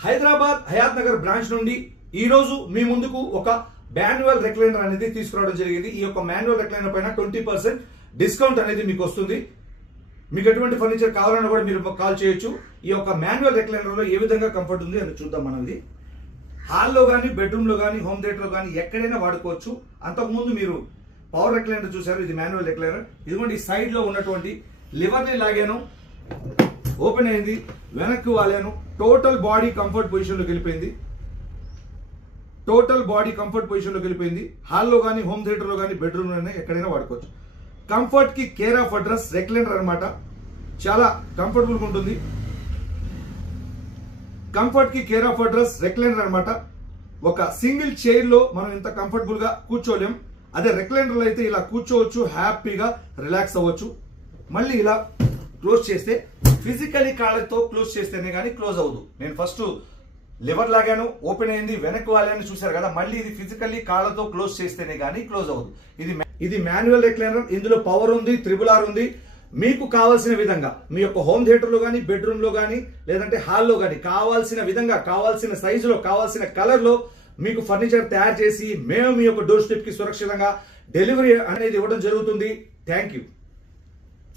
Hyderabad Hayat Nagar branch నుండి ఈ రోజు మీ ముందుకు ఒక మాన్యువల్ రెక్లైనర్ అనేది తీసుకురావడం జరిగింది. ఈ యొక్క మాన్యువల్ రెక్లైనర్ పైన 20% డిస్కౌంట్ అనేది మీకు వస్తుంది. మీకు ఎటువంటి ఫర్నిచర్ కావాలన్నా కూడా మీరు కాల్ చేయొచ్చు. ఈ యొక్క మాన్యువల్ రెక్లైనర్ లో ఏ విధంగా కంఫర్ట్ ఉంది అని చూద్దాం. మనది హాల్లో గానీ, బెడ్రూమ్ లో గానీ, హోమ్ థియేటర్ లో గానీ ఎక్కడైనా వాడుకోవచ్చు. అంతకుముందు మీరు పవర్ రెక్లైనర్ చూసారు, ఇది మాన్యువల్ రెక్లైనర్. ఇదిగోండి ఈ సైడ్ లో ఉన్నటువంటి లివర్ ని లాగాను, ఓపెన్ అయింది, వెనక్కి వాలాను, టోటల్ బాడీ కంఫర్ట్ పొజిషన్ లోకి వెళ్ళిపోయింది. హాల్లో గానీ, హోమ్ థియేటర్ లో గానీ, బెడ్రూమ్ లో ఎక్కడైనా వాడుకోవచ్చు. కంఫర్ట్ కి కేర్ ఆఫ్ అడ్రస్ రెక్లైనర్ అనమాట. చాలా కంఫర్టబుల్ గా ఉంటుంది. ఒక సింగిల్ చైర్ లో మనం ఇంత కంఫర్టబుల్ గా కూర్చోలేం. అదే రెక్లైనర్ లో అయితే ఇలా కూర్చోవచ్చు, హ్యాపీగా రిలాక్స్ అవ్వచ్చు. మళ్ళీ ఇలా క్లోజ్ చేస్తే ఫిజికలీ కాళ్ళతో క్లోజ్ చేస్తేనే కానీ క్లోజ్ అవ్వదు. నేను ఫస్ట్ లివర్ లాగాను, ఓపెన్ అయింది, వెనక్కి వాళ్ళని చూసారు కదా. మళ్ళీ ఇది ఫిజికల్లీ కాళ్ళతో క్లోజ్ చేస్తేనే కానీ క్లోజ్ అవ్వదు. ఇది మాన్యువల్ రెక్లైనర్. ఇందులో పవర్ ఉంది, RRR ఉంది. మీకు కావాల్సిన విధంగా మీ యొక్క హోమ్ థియేటర్ లో గానీ, బెడ్రూమ్ లో గానీ, లేదంటే హాల్లో గానీ కావాల్సిన విధంగా, కావాల్సిన సైజులో, కావాల్సిన కలర్ లో మీకు ఫర్నిచర్ తయారు చేసి మేము మీ యొక్క డోర్ స్టెప్ కి సురక్షితంగా డెలివరీ అనేది ఇవ్వడం జరుగుతుంది. Thank you.